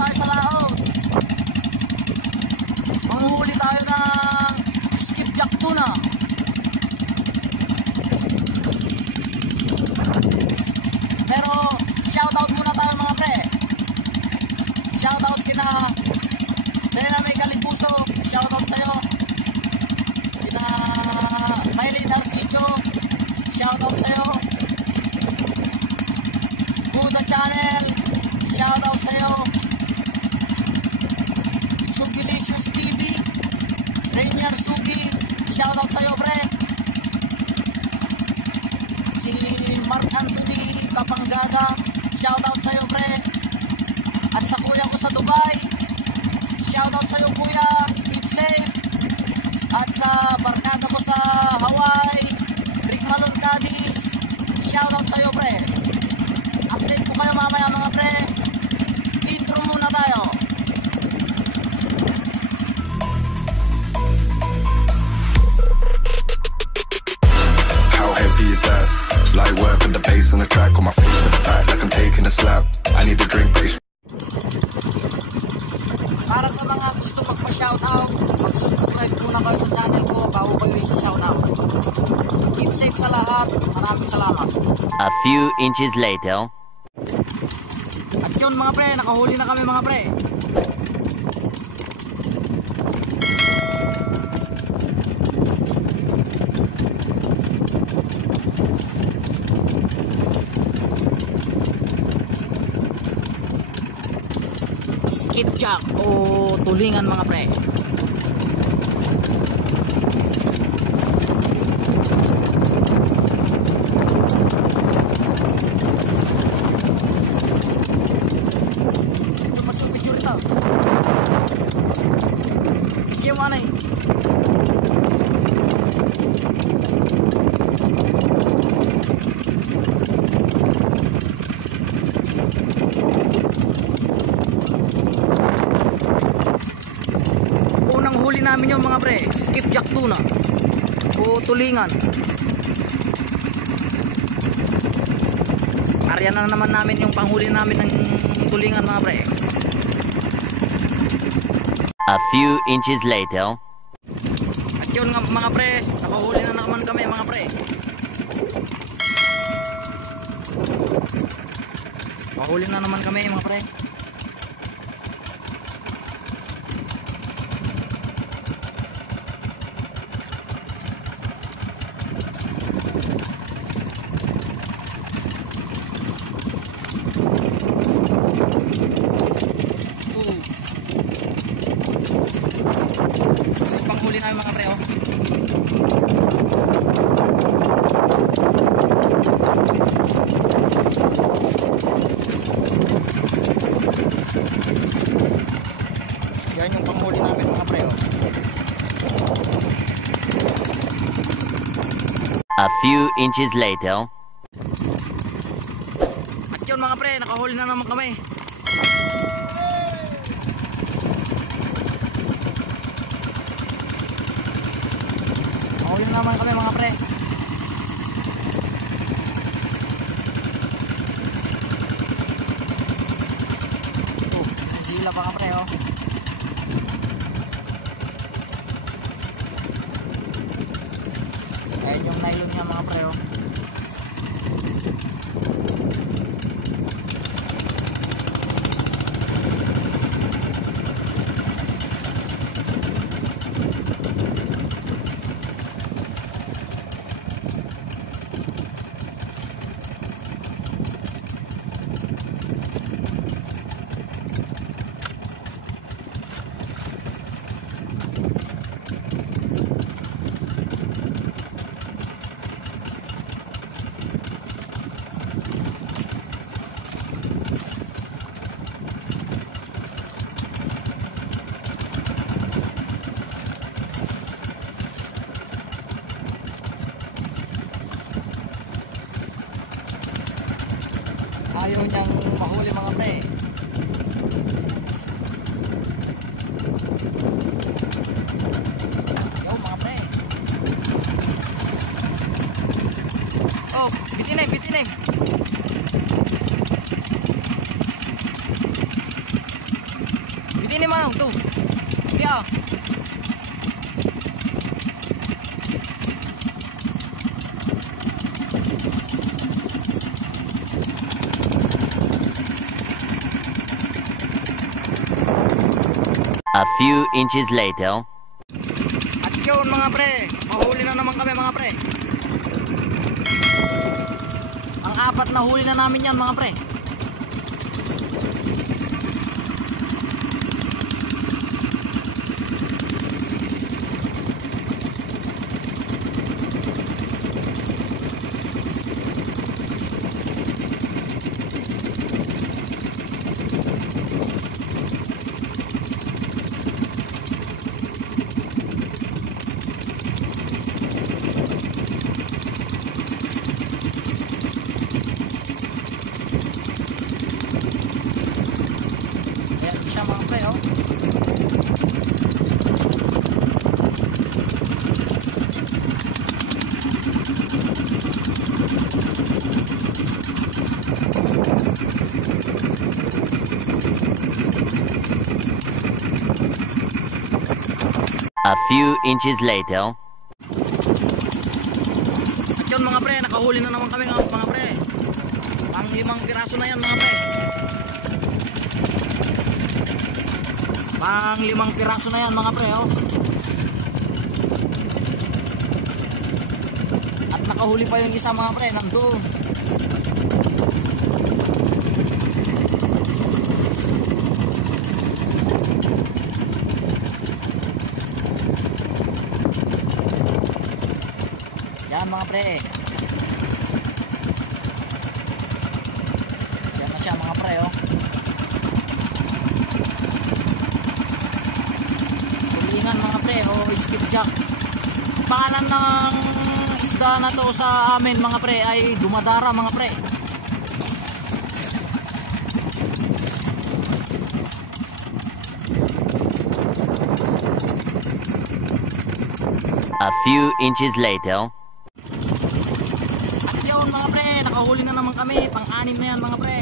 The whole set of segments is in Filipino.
tayo sa laot. Manguhuli tayo ng skipjack tuna. Pero shoutout muna tayo mga pre. Shoutout kina Dynamic Kalipuso. Shoutout sa'yo. Kina Miley Narciso. Shoutout sa'yo. Buda Channel. Shoutout sa'yo. Sugilicious TV. Rainier Sugi. Shoutout sa'yo pre. Si Mark Anthony Kapanggaga. Shoutout sa'yo pre. At sa kuya ko sa Dubai. Shoutout sa'yo kuya. Keep safe. At sa barkada mo sa Hawaii. Rick Malon Cadiz. Shoutout sa'yo pre. Update ko kayo mamaya mga pre. Intro muna tayo. How heavy is that? Light work with the bass on the track. On my face to the back like I'm taking a slap. I need a drink but it's... Para sa mga gusto magpa-shoutout, mag-subscribe muna kayo sa channel ko bago kayo i-shoutout. Keep safe sa lahat. Maraming salamat. A few inches later. At yun mga pre, nakahuli na kami mga pre. Skipjack o tulingan mga pre. Unang huli namin yung mga pre, skipjack tuna o tulingan. Arya na naman namin yung panghuli namin ng tulingan mga pre. A few inches later. At yun nga mga pre, nakahuli na naman kami mga pre. Nakahuli na naman kami mga pre. Panghuli namin mga pre oh. Yan yung panghuli namin mga pre oh. A few inches later. At yun mga pre, nakahuli na naman kami. Nakahuli na naman kami mga pre. Hila pa ka pre oh. Ayan yung nylon niya mga pre oh. Ayaw niyang mahuli mga pre. Yo mga pre. Oh, bitin eh, bitin eh. Ini mana tuh? Ya. A few inches later. At yun mga pre, mahuli na naman kami mga pre. Ang apat na huli na namin yan mga pre. Mga pre, oh. A few inches later. At yun mga pre, nakahuli na naman kami mga pre. Ang 5 piraso na yan mga pre. Pang 5 piraso na yan mga pre, oh. At nakahuli pa yung isa mga pre, nandun. Yan mga pre. Yan na siya mga pre, oh. Mga pre, o skipjack. Pangalan ng isda na to sa amin mga pre ay dumadara mga pre. A few inches later. At yun mga pre, nakahuli na naman kami. Pang-anim na yan mga pre.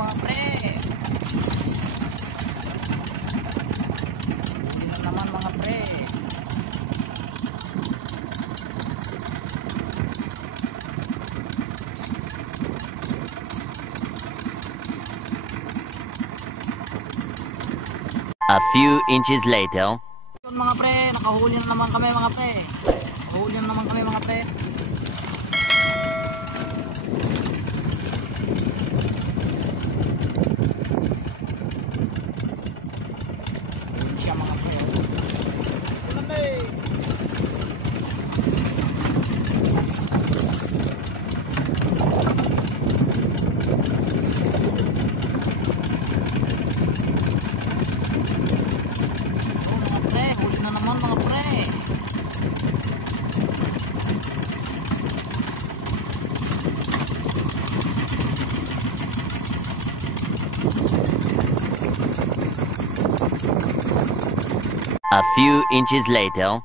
Mga pre, hindi na naman mga pre. A few inches later. Yun mga pre, nakahuli na naman kami mga pre. Nakahuli na naman kami mga pre. A few inches later.